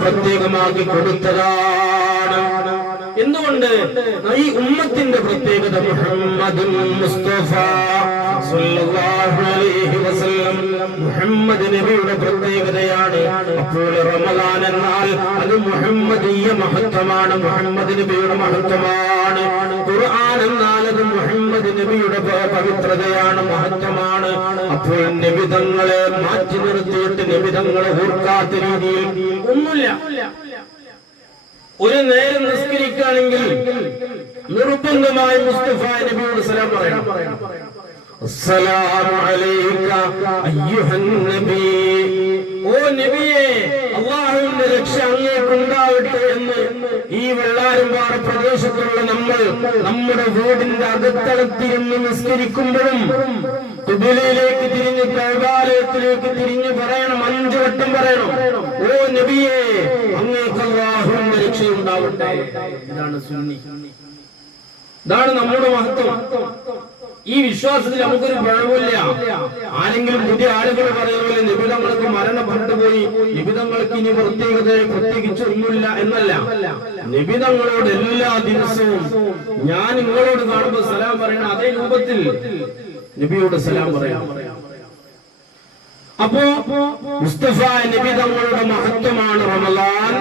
പ്രത്യേകമാക്കി കൊടുത്തതാണ്. എന്തുകൊണ്ട്? ഈ ഉമ്മത്തിന്റെ പ്രത്യേകത മുഹമ്മദുൻ മുസ്തഫ സല്ലല്ലാഹു അലൈഹി വസല്ലം, മുഹമ്മദ് നബിയുടെ പ്രത്യേകതയാണ്. അപ്പോൾ റമളാൻ എന്നാൽ അത് മുഹമ്മദീയ മഹത്വമാണ്, മുഹമ്മദ് നബിയുടെ മഹത്വമാണ്. ഖുർആൻ എന്നാൽ അത് മുഹമ്മദ് നബിയുടെ പവിത്രതയാണ്, മഹത്വമാണ്. അപ്പോൾ നബിതങ്ങളെ മാറ്റി നിർത്തിയിട്ട് നബിതങ്ങളെ ഓർക്കാത്ത രീതിയിൽ ഒന്നുമില്ല. ഒരു നേരം നിസ്കരിക്കുകയാണെങ്കിൽ നിർബന്ധമായി മുസ്തഫ നബിയോട് സലാം പറയണം. അസ്സലാമു അലൈക അയ്യുഹൻ നബി, ഓ നബിയെ അല്ലാഹുവിന്റെ രക്ഷ അങ്ങേക്കുണ്ടാവട്ടെ എന്ന് ഈ വെള്ളാരമ്പാറ പ്രദേശത്തുള്ള നമ്മൾ നമ്മുടെ വീടിന്റെ അകത്തളത്തിരുന്ന് നിസ്കരിക്കുമ്പോഴും ഖിബ്ലയിലേക്ക് തിരിഞ്ഞ് കഅബാലയത്തിലേക്ക് തിരിഞ്ഞ് പറയണം, 5 വട്ടം പറയണം, ഓ നബിയെ അങ്ങേക്ക് അല്ലാഹുവിന്റെ രക്ഷയുണ്ടാവട്ടെ. ഇതാണ് സുന്നി, ഇതാണ് നമ്മുടെ മഹത്വം. ഈ വിശ്വാസത്തിൽ നമുക്കൊരു പിഴവില്ല. ആരെങ്കിലും പുതിയ ആളുകൾ പറയുന്നത് നിബിധങ്ങൾക്ക് മരണപ്പെട്ടു പോയി, നിബിധങ്ങൾക്ക് ഇനി പ്രത്യേകിച്ചൊന്നുമില്ല എന്നല്ല. നിബിധങ്ങളോട് എല്ലാ ദിവസവും ഞാൻ നിങ്ങളോട് കാണുമ്പോൾ സലാം പറയണ അതേ രൂപത്തിൽ നബിയോട് സലാം പറയാം. അപ്പോ മുസ്തഫ നിബിധങ്ങളുടെ മഹത്വമാണ് റമളാൻ.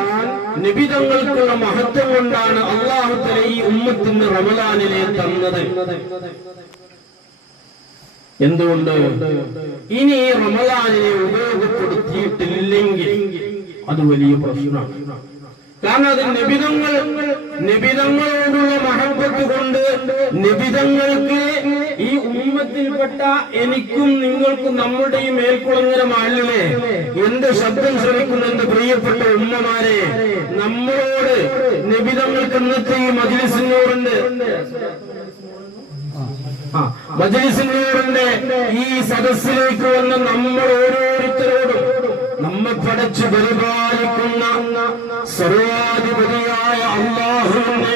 നിബിധങ്ങൾക്കുള്ള മഹത്വം കൊണ്ടാണ് അല്ലാഹു തആല ഈ ഉമ്മത്തിന് റമളാനിനെ തന്നത്. എന്തുകൊണ്ട്? ഇനി റമളാനിനെ ഉപയോഗപ്പെടുത്തിയിട്ടില്ലെങ്കിൽ അത് വലിയ പ്രശ്നമാണ്. കാരണം അത് നബിതങ്ങളോടുള്ള മഹബത്ത് കൊണ്ട് നബിതങ്ങൾക്ക് ഈ ഉമ്മത്തിൽപ്പെട്ട എനിക്കും നിങ്ങൾക്കും നമ്മുടെ ഈ മേൽക്കുളങ്ങര മാലിലെ എന്റെ ശബ്ദം ശ്രമിക്കുന്ന എന്റെ പ്രിയപ്പെട്ട ഉമ്മമാരെ, നമ്മളോട് നബിതങ്ങൾക്ക് ഇന്നത്തെ ഈ മജ്‌ലിസിനോടുണ്ട് മജ്‌ലിസിനോടുണ്ട് ഈ സദസ്സിലേക്ക് വന്ന നമ്മൾ ഓരോരുത്തരോടും നമ്മെ പടച്ചു പരിപാലിക്കുന്ന സർവാധിപതിയായ അല്ലാഹുവിനെ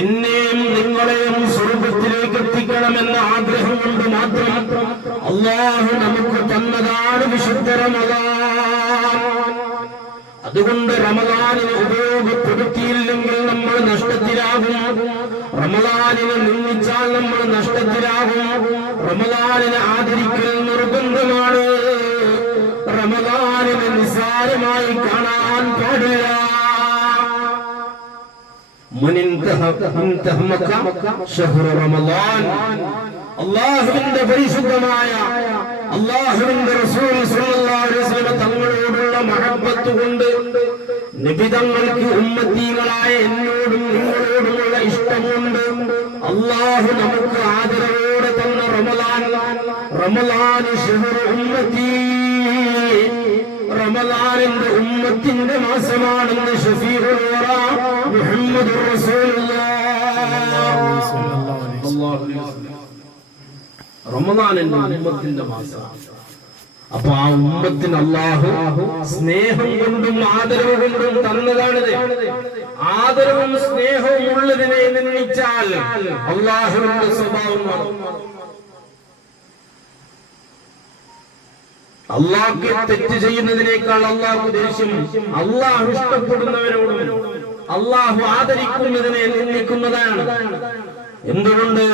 എന്നെയും നിങ്ങളെയും സ്വർഗ്ഗത്തിലേക്ക് എത്തിക്കണമെന്ന ആഗ്രഹം കൊണ്ട് മാത്രം അല്ലാഹു നമുക്ക് തന്നതാണ് വിശുദ്ധ റമളാൻ. അതുകൊണ്ട് റമളാനിനെ ഉപയോഗപ്പെടുത്തിയില്ലെങ്കിൽ നമ്മൾ നഷ്ടത്തിലാകും. റമളാനിനെ നിന്ദിച്ചാൽ നമ്മൾ നഷ്ടത്തിലാകും. റമളാനിനെ ആദരിക്കൽ നിർബന്ധമാണ്. റമളാനിനെ നിസ്സാരമായി കാണാൻ പാടില്ല. അല്ലാഹുവിന്റെ പരിശുദ്ധമായ അല്ലാഹുവിന്റെ റസൂൽ സ്വല്ലല്ലാഹു അലൈഹി വസല്ലം തങ്ങളോടുള്ള മഹബത്ത് കൊണ്ട് നബിതങ്ങൾക്ക് ഉമ്മത്തികളായ എന്നോടും നിങ്ങളോടുമുള്ള ഇഷ്ടമുണ്ട് അല്ലാഹു നമുക്ക് ആദരവോടെ തന്ന റമളാൻ ശഹ്റു ഉമ്മത്തി, റമളാനിന്റെ ഉമ്മത്തിന്റെ മാസമാണെന്ന് ശഫീഉൽ വറ മുഹമ്മദുർ റസൂലുള്ളാഹി സ്വല്ലല്ലാഹു അലൈഹി വസല്ലം. റമളാനിന്റെ ഉമ്മത്തിന്റെ മാസമാണ്. അപ്പൊ ആ ഉമ്മത്തിന് അല്ലാഹു സ്നേഹം കൊണ്ടും ആദരവ് കൊണ്ടും തന്നതാണിത്. ആദരവും സ്നേഹവും ഉള്ളതിനെ നിന്ദിച്ചാൽ അല്ലാഹുവിന്റെ സ്വഭാവമാണ്. അല്ലാഹുക്ക് തെറ്റ് ചെയ്യുന്നതിനേക്കാൾ അല്ലാഹു ദേഷ്യം അല്ലാഹു ഇഷ്ടപ്പെടുന്നവരോടും അല്ലാഹു ആദരിക്കുന്നതിനെ നിന്ദിക്കുന്നതാണ്. എന്തുകൊണ്ട്?